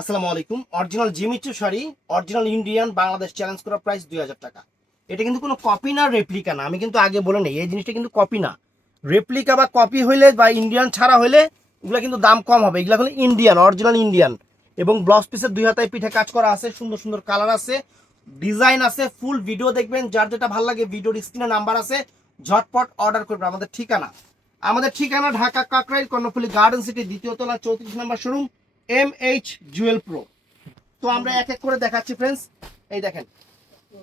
আসসালামু আলাইকুম। Original Jimmy Choo sari, original Indian, Bangladesh challenge করা, প্রাইস 2000 টাকা। এটা কিন্তু কোনো কপি না, রেপ্লিকা না। আমি কিন্তু আগে বলে নেই, এই জিনিসটা কিন্তু কপি না। রেপ্লিকা বা কপি হইলে বা ইন্ডিয়ান ছাড়া হইলে এগুলো কিন্তু দাম কম হবে। এগুলো হলো ইন্ডিয়ান, অরিজিনাল ইন্ডিয়ান। এবং ব্লাউজ পিসের দুই হাতায় পিঠে কাজ করা আছে, সুন্দর সুন্দর কালার আছে, ডিজাইন আছে। ফুল ভিডিও দেখবেন, যার যেটা ভালো লাগে ভিডিওর স্ক্রিনে নাম্বার আছে, ঝটপট অর্ডার করবেন। আমাদের ঠিকানা ঢাকা কাকরাইল কর্ণফুলী গার্ডেন সিটি, দ্বিতীয় তলা, 34 নম্বর শোরুম, MH জুয়েল প্রো। তো আমরা এক এক করে দেখাচ্ছি ফ্রেন্ডস। এই দেখেন,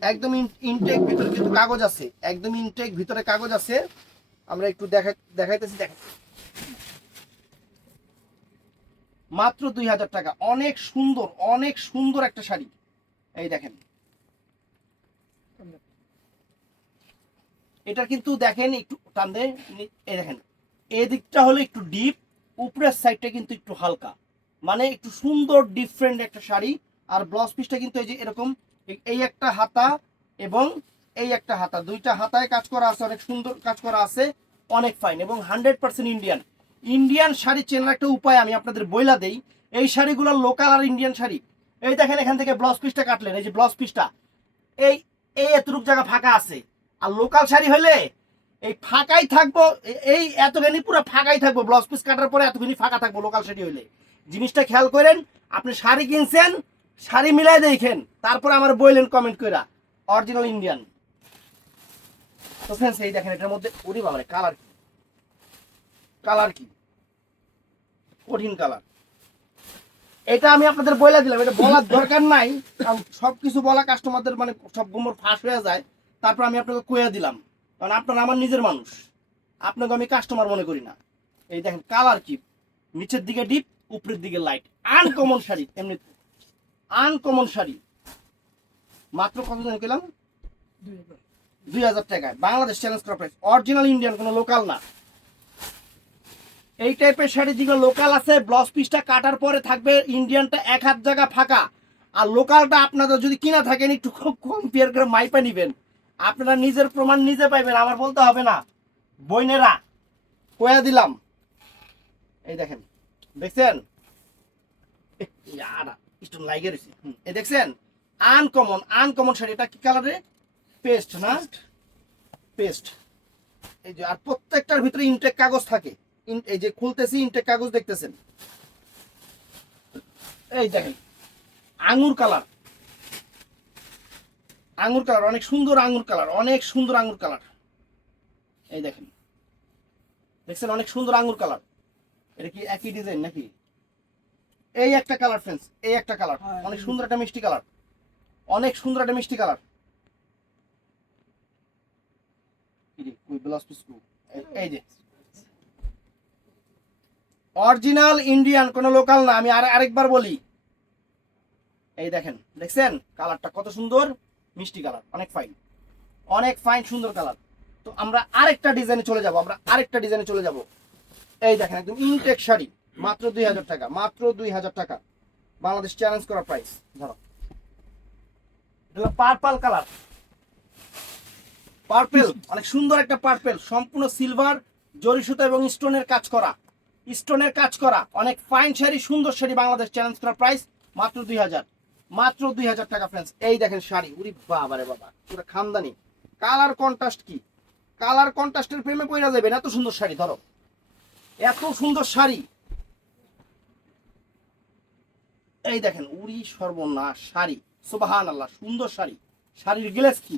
একদম ইনটেক ভিতরে কিন্তু কাগজ আছে, একদম ইনটেক ভিতরে কাগজ আছে। আমরা একটু দেখাইতেছি। দেখেন, মাত্র 2000 টাকা। অনেক সুন্দর, অনেক সুন্দর একটা শাড়ি। এই দেখেন, এটা কিন্তু দেখেন একটু টান দেয়। এই দেখেন, এদিকটা হলো একটু ডিপ, উপরের সাইডটা কিন্তু একটু হালকা, মানে একটু সুন্দর ডিফারেন্ট একটা শাড়ি। আর ব্লাউজ পিসটা কিন্তু এই যে এরকম, এই একটা হাতা এবং এই একটা হাতা, দুইটা হাতায় কাজ করা আছে, অনেক সুন্দর কাজ করা আছে, অনেক ফাইন এবং 100% ইন্ডিয়ান। ইন্ডিয়ান শাড়ি চেনার একটা উপায় আমি আপনাদের বইলা দেই। এই শাড়িগুলো লোকাল আর ইন্ডিয়ান শাড়ি। এই দেখেন, এখান থেকে ব্লাউজ পিসটা কাটলেন, এই যে ব্লাউজ পিসটা, এই এই এতটুক জায়গা ফাঁকা আছে। আর লোকাল শাড়ি হলে এই ফাঁকাই থাকবো, এই এতখানি পুরো ফাঁকাই থাকবো। ব্লাউজ পিস কাটার পরে এতখানি ফাঁকা থাকবো লোকাল শাড়ি হইলে। জিনিসটা খেয়াল করেন। আপনি শাড়ি কিনছেন, শাড়ি মিলাই দেখেন, তারপর আমার বললেন কমেন্ট কইরা অরিজিনাল ইন্ডিয়ান। তো ফ্রেন্ডস, এই দেখেন, এটার মধ্যে ওরে বাবারে কালার কি, কালার কি কঠিন কালার। এটা আমি আপনাদের বলে দিলাম, এটা বলার দরকার নাই, কারণ সবকিছু বলা কাস্টমারদের মানে সব গুমর ফাঁস হয়ে যায়। তারপর আমি আপনাকে কয়ে দিলাম, কারণ আপনারা আমার নিজের মানুষ, আপনাকে আমি কাস্টমার মনে করি না। এই দেখেন কালার কি, নিচের দিকে ডিপ, উপরের দিকে লাইট। আনকমন শাড়ি, এমনি আনকমন শাড়ি। মাত্র কত জানি পেলাম? 2000 টাকায়। বাংলাদেশ চ্যালেঞ্জ করা প্রাইস, অরিজিনাল ইন্ডিয়ান, কোনো লোকাল না। এই টাইপের শাড়ি যেগুলো লোকাল আছে, ব্লাউজ পিসটা কাটার পরে থাকবে ইন্ডিয়ানটা এক হাত জায়গা ফাঁকা। আর লোকালটা আপনাদের যদি কিনা থাকেন, একটু খুব কম্পেয়ার করে মাইপা নিবেন। আপনারা নিজের প্রমাণ নিজে পাইবেন, আমার বলতে হবে না। বইনেরা কয়া দিলাম। এই দেখেন, দেখছেন? একটু লাইগে রয়েছে। এই দেখছেন, আনকমন আনকমন শাড়ি। এটা কি কালারে? পেস্ট না, পেস্ট। এই যে, আর প্রত্যেকটার ভিতরে ইনটেক কাগজ থাকে। এই যে খুলতেছি, ইনটেক কাগজ দেখতেছেন। এই দেখেন, আঙ্গুর কালার, আঙ্গুর কালার, অনেক সুন্দর আঙ্গুর কালার, অনেক সুন্দর আঙ্গুর কালার। এই দেখেন, দেখছেন, অনেক সুন্দর আঙ্গুর কালার। এটা কি একই ডিজাইন নাকি? এই একটা কালার ফ্রেন্ডস, এই একটা কালার, অনেক সুন্দর একটা মিষ্টি কালার, অনেক সুন্দর একটা মিষ্টি কালার। এই যে অরিজিনাল ইন্ডিয়ান, কোনো লোকাল না। আমি আরেকবার বলি, এই দেখেন, দেখছেন কালারটা কত সুন্দর, মিষ্টি কালার, অনেক ফাইন, অনেক ফাইন, সুন্দর কালার। তো আমরা আরেকটা ডিজাইনে চলে যাব। এই দেখেন, একদম ইনটেক শাড়ি, মাত্র 2000 টাকা, মাত্র 2000 টাকা। বাংলাদেশ চ্যালেঞ্জ করা প্রাইস। ধরো, এটা পার্পল কালার, পার্পেল, অনেক সুন্দর একটা পার্পেল, সম্পূর্ণ সিলভার জরি সুতা এবং স্টোনের কাজ করা, স্টোনের কাজ করা, অনেক ফাইন শাড়ি, সুন্দর শাড়ি। বাংলাদেশ চ্যালেঞ্জ করা প্রাইস মাত্র 2000, মাত্র 2000 টাকা ফ্রেন্ডস। এই দেখেন শাড়ি, উরি বাবা রে বাবা, পুরো খানদানি। কালার কন্ট্রাস্ট কি, কালার কন্ট্রাস্টের প্রেমে পড়া যাবেন। এত সুন্দর শাড়ি, ধরো, এত সুন্দর শাড়ি। এই দেখেন, উরি সর্বনাশ শাড়ি, সুবহান আল্লাহ, সুন্দর শাড়ি। শাড়ির গ্লেস কি,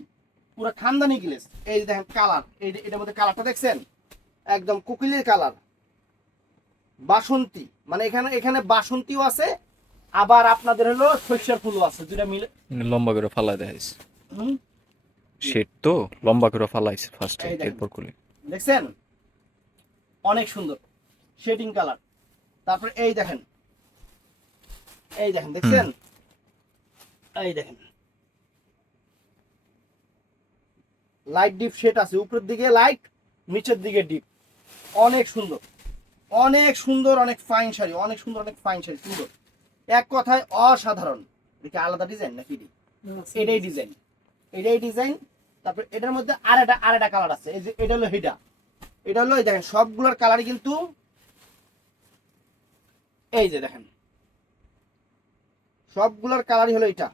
পুরো খানদানি গ্লেস। এই যে দেখেন কালার, এটার মধ্যে কালারটা দেখছেন, একদম কোকিলের কালার, বাসন্তী, মানে এখানে এখানে বাসন্তীও আছে, আবার আপনাদের হলো সরিষার ফুলও আছে, দুটা মিলে। লম্বা করে ফালাই দেখাইছে হুম, শেড তো লম্বা করে ফালাইছে ফার্স্টে, এই দেখেন, এরপর খুলে দেখছেন, অনেক সুন্দর শেডিং কালার। তারপর এই দেখেন, এই দেখেন, দেখছেন, এই দেখেন, লাইট ডিপ শেড আছে, উপরের দিকে লাইট, নিচের দিকে ডিপ, অনেক সুন্দর, অনেক সুন্দর, অনেক ফাইন শাড়ি, অনেক সুন্দর, অনেক ফাইন শাড়ি, সুন্দর, এক কথায় অসাধারণ। দেখি আলাদা ডিজাইন নাকি? এটাই ডিজাইন, এটাই ডিজাইন। তারপর এটার মধ্যে আরেকটা কালার আছে, এই যে এটা হলো হিডা, এটা হলো, এই দেখেন সবগুলোর কালারই কিন্তু, এই যে দেখেন, সবগুলোর কালারই হলো এটা।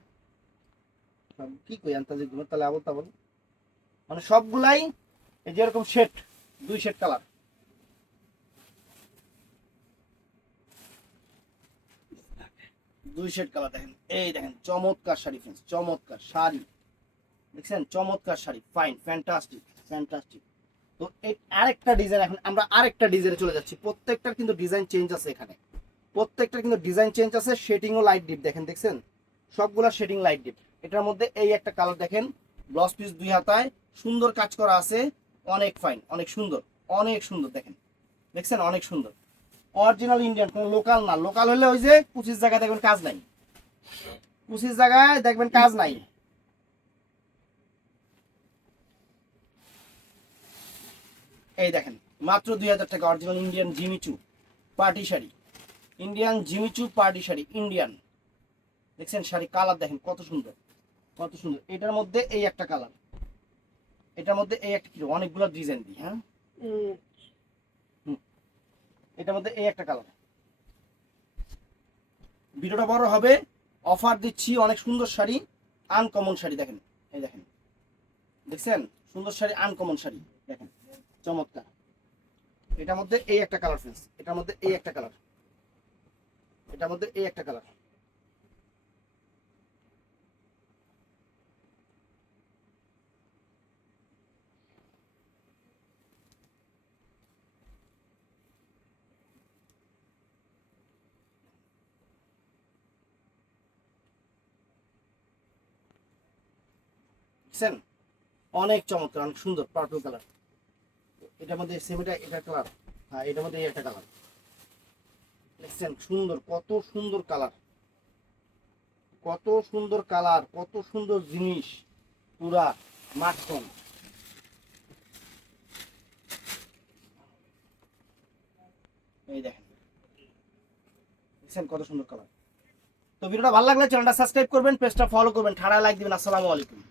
কি কই আন্তাজি গুলো তাহলে আবল তাবল, মানে সবগুলাই এই যে এরকম শেড, 2 শেড কালার। দেখেন, এই দেখেন চমৎকার শাড়ি ফ্রেন্ডস, চমৎকার শাড়ি দেখছেন, চমৎকার শাড়ি, ফাইন, ফ্যান্টাস্টিক ফ্যান্টাস্টিক। তো এই আরেকটা ডিজাইন, এখন আমরা আরেকটা ডিজাইনে চলে যাচ্ছি। প্রত্যেকটার কিন্তু ডিজাইন চেঞ্জ আছে এখানে, প্রত্যেকটার কিন্তু ডিজাইন চেঞ্জ আছে, শেডিংও লাইট ডিপ দেখেন, দেখছেন সবগুলা শেডিং লাইট ডিপ। এটার মধ্যে এই একটা কালার দেখেন, ব্লাউজ পিস 2 হাতায় সুন্দর কাজ করা আছে, অনেক ফাইন, অনেক সুন্দর, অনেক সুন্দর দেখেন, দেখছেন অনেক সুন্দর, অরিজিনাল ইন্ডিয়ান, কোনো লোকাল না। লোকাল হলে ওই যে 25 জায়গায় দেখবেন কাজ নাই, 25 জায়গায় দেখবেন কাজ নাই। এই দেখেন মাত্র 2000 টাকা original Indian Jimmy Choo party sari, Indian Jimmy Choo party sari Indian. দেখছেন শাড়ি কালার দেখেন কত সুন্দর, কত সুন্দর। এটার মধ্যে এই একটা কালার, এটার মধ্যে এই একটা, অনেকগুলো ডিজাইন দিই, হ্যাঁ এটার মধ্যে এই একটা কালার। ভিডিওটা বড় হবে, অফার দিচ্ছি, অনেক সুন্দর শাড়ি, আনকমন শাড়ি দেখেন, এই দেখেন, দেখছেন সুন্দর শাড়ি, আনকমন শাড়ি দেখেন, চমৎকার। এটার মধ্যে এই একটা কালার ফ্রেন্ডস, এটার মধ্যে এই একটা কালার, এটার মধ্যে এই একটা কালার। দেখছেন অনেক চমৎকার, অনেক সুন্দর পার্পল কালার। এটার মধ্যে সেমিটা এটা কালার, হ্যাঁ এটার মধ্যে এই একটা কালার। দেখছেন সুন্দর, কত সুন্দর কালার, কত সুন্দর কালার, কত সুন্দর জিনিস, পুরা মাখন। এই দেখেন, দেখছেন কত সুন্দর কালার। তো ভিডিওটা ভালো লাগলে চ্যানেলটা সাবস্ক্রাইব করবেন, পেজটা ফলো করবেন, ঠাড়া লাইক দিবেন। আসসালামু আলাইকুম।